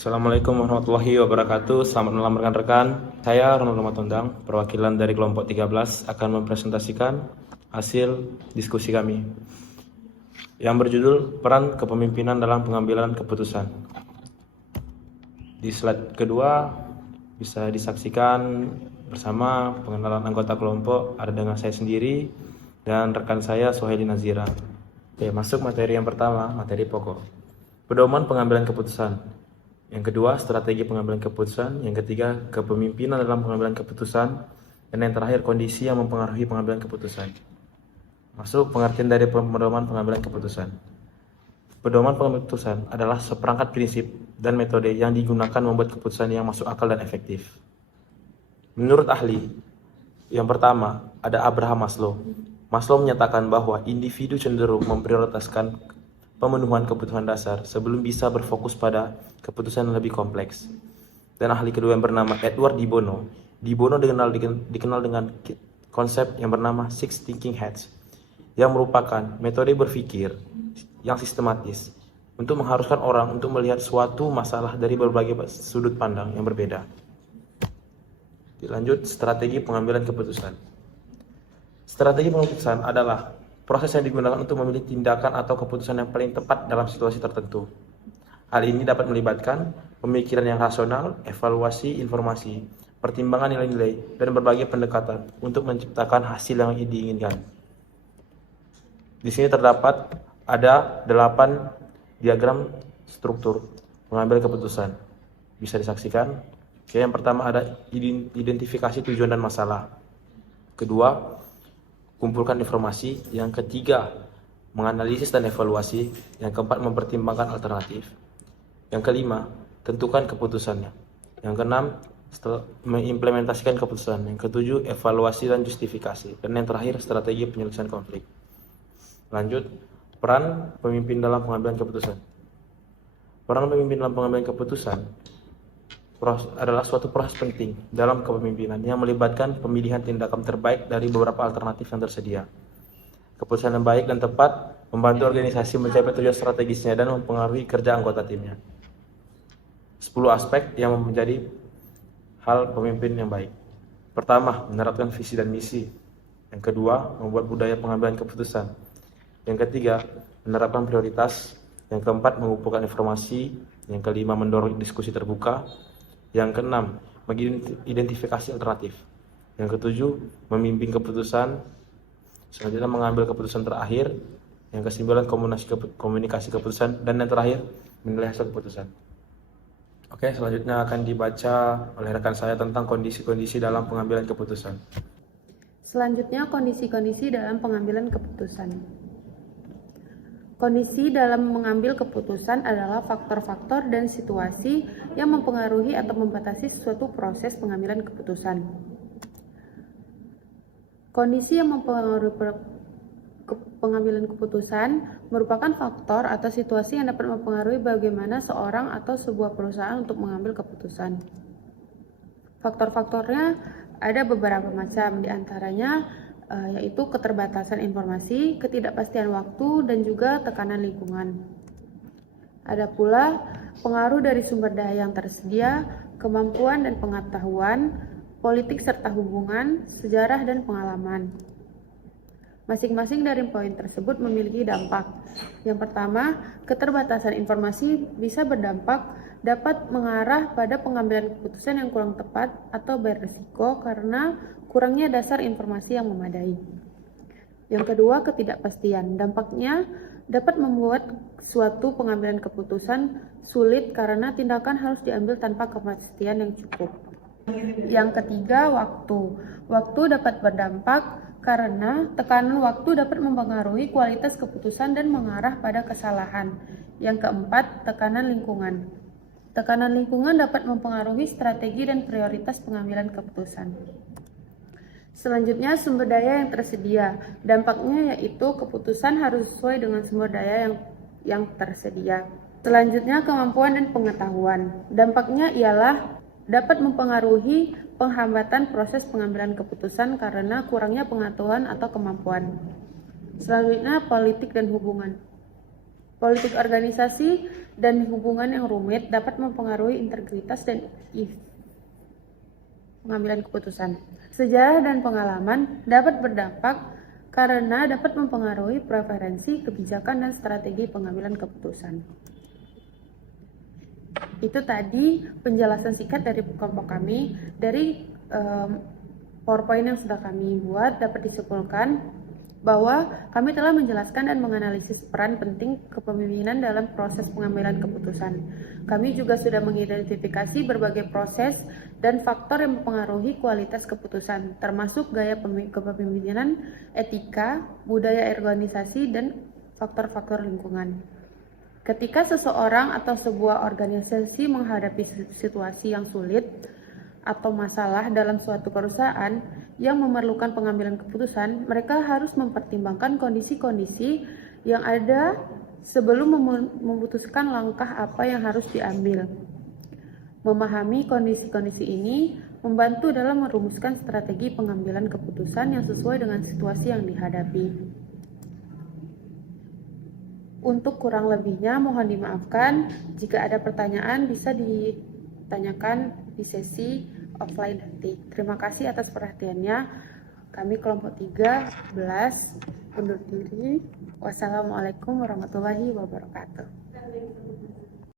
Assalamualaikum warahmatullahi wabarakatuh. Selamat malam rekan-rekan. Saya Ronald Matondang, perwakilan dari kelompok 13 akan mempresentasikan hasil diskusi kami yang berjudul Peran Kepemimpinan dalam Pengambilan Keputusan. Di slide kedua bisa disaksikan bersama pengenalan anggota kelompok, ada dengan saya sendiri dan rekan saya Suhaili Nazira. Oke, masuk materi yang pertama, materi pokok. Pedoman pengambilan keputusan. Yang kedua, strategi pengambilan keputusan. Yang ketiga, kepemimpinan dalam pengambilan keputusan. Dan yang terakhir, kondisi yang mempengaruhi pengambilan keputusan. Masuk pengertian dari pedoman pengambilan keputusan. Pedoman pengambilan keputusan adalah seperangkat prinsip dan metode yang digunakan membuat keputusan yang masuk akal dan efektif. Menurut ahli, yang pertama, ada Abraham Maslow. Maslow menyatakan bahwa individu cenderung memprioritaskan pemenuhan kebutuhan dasar sebelum bisa berfokus pada keputusan yang lebih kompleks. Dan ahli kedua yang bernama Edward de Bono. De Bono dikenal dengan konsep yang bernama Six Thinking Hats, yang merupakan metode berpikir yang sistematis untuk mengharuskan orang untuk melihat suatu masalah dari berbagai sudut pandang yang berbeda. Dilanjut, strategi pengambilan keputusan. Strategi pengambilan keputusan adalah proses yang digunakan untuk memilih tindakan atau keputusan yang paling tepat dalam situasi tertentu. Hal ini dapat melibatkan pemikiran yang rasional, evaluasi informasi, pertimbangan nilai-nilai, dan berbagai pendekatan untuk menciptakan hasil yang diinginkan. Di sini terdapat ada 8 diagram struktur pengambil keputusan. Bisa disaksikan. Oke, yang pertama ada identifikasi tujuan dan masalah. Kedua, kumpulkan informasi. Yang ketiga, menganalisis dan evaluasi. Yang keempat, mempertimbangkan alternatif. Yang kelima, tentukan keputusannya. Yang keenam, mengimplementasikan keputusan. Yang ketujuh, evaluasi dan justifikasi. Dan yang terakhir, strategi penyelesaian konflik. Lanjut, peran pemimpin dalam pengambilan keputusan. Peran pemimpin dalam pengambilan keputusan adalah suatu proses penting dalam kepemimpinan yang melibatkan pemilihan tindakan terbaik dari beberapa alternatif yang tersedia. Keputusan yang baik dan tepat membantu organisasi mencapai tujuan strategisnya dan mempengaruhi kerja anggota timnya. 10 aspek yang menjadi hal pemimpin yang baik. Pertama, menerapkan visi dan misi. Yang kedua, membuat budaya pengambilan keputusan. Yang ketiga, menerapkan prioritas. Yang keempat, mengumpulkan informasi. Yang kelima, mendorong diskusi terbuka. Yang keenam, mengidentifikasi alternatif. Yang ketujuh, memimpin keputusan. Selanjutnya mengambil keputusan terakhir. Yang kesembilan, komunikasi keputusan. Dan yang terakhir, menilai hasil keputusan. Oke, selanjutnya akan dibaca oleh rekan saya tentang kondisi-kondisi dalam pengambilan keputusan. Selanjutnya, kondisi-kondisi dalam pengambilan keputusan. Kondisi dalam mengambil keputusan adalah faktor-faktor dan situasi yang mempengaruhi atau membatasi suatu proses pengambilan keputusan. Kondisi yang mempengaruhi pengambilan keputusan merupakan faktor atau situasi yang dapat mempengaruhi bagaimana seorang atau sebuah perusahaan untuk mengambil keputusan. Faktor-faktornya ada beberapa macam, diantaranya yaitu keterbatasan informasi, ketidakpastian waktu, dan juga tekanan lingkungan. Ada pula pengaruh dari sumber daya yang tersedia, kemampuan dan pengetahuan, politik serta hubungan, sejarah dan pengalaman. Masing-masing dari poin tersebut memiliki dampak. Yang pertama, keterbatasan informasi bisa berdampak dapat mengarah pada pengambilan keputusan yang kurang tepat atau berisiko karena kurangnya dasar informasi yang memadai. Yang kedua, ketidakpastian. Dampaknya dapat membuat suatu pengambilan keputusan sulit karena tindakan harus diambil tanpa kepastian yang cukup. Yang ketiga, waktu. Waktu dapat berdampak karena tekanan waktu dapat mempengaruhi kualitas keputusan dan mengarah pada kesalahan. Yang keempat, tekanan lingkungan. Tekanan lingkungan dapat mempengaruhi strategi dan prioritas pengambilan keputusan. Selanjutnya, sumber daya yang tersedia. Dampaknya yaitu keputusan harus sesuai dengan sumber daya yang tersedia. Selanjutnya, kemampuan dan pengetahuan. Dampaknya ialah dapat mempengaruhi penghambatan proses pengambilan keputusan karena kurangnya pengetahuan atau kemampuan. Selanjutnya, politik dan hubungan. Politik organisasi dan hubungan yang rumit dapat mempengaruhi integritas dan pengambilan keputusan. Sejarah dan pengalaman dapat berdampak karena dapat mempengaruhi preferensi, kebijakan, dan strategi pengambilan keputusan. Itu tadi penjelasan singkat dari kelompok kami. Dari PowerPoint yang sudah kami buat dapat disimpulkan bahwa kami telah menjelaskan dan menganalisis peran penting kepemimpinan dalam proses pengambilan keputusan. Kami juga sudah mengidentifikasi berbagai proses dan faktor yang mempengaruhi kualitas keputusan, termasuk gaya kepemimpinan, etika, budaya organisasi, dan faktor-faktor lingkungan. Ketika seseorang atau sebuah organisasi menghadapi situasi yang sulit atau masalah dalam suatu perusahaan yang memerlukan pengambilan keputusan, mereka harus mempertimbangkan kondisi-kondisi yang ada sebelum memutuskan langkah apa yang harus diambil. Memahami kondisi-kondisi ini membantu dalam merumuskan strategi pengambilan keputusan yang sesuai dengan situasi yang dihadapi. Untuk kurang lebihnya mohon dimaafkan. Jika ada pertanyaan bisa ditanyakan di sesi offline nanti. Terima kasih atas perhatiannya. Kami kelompok 13 undur diri. Wassalamualaikum warahmatullahi wabarakatuh.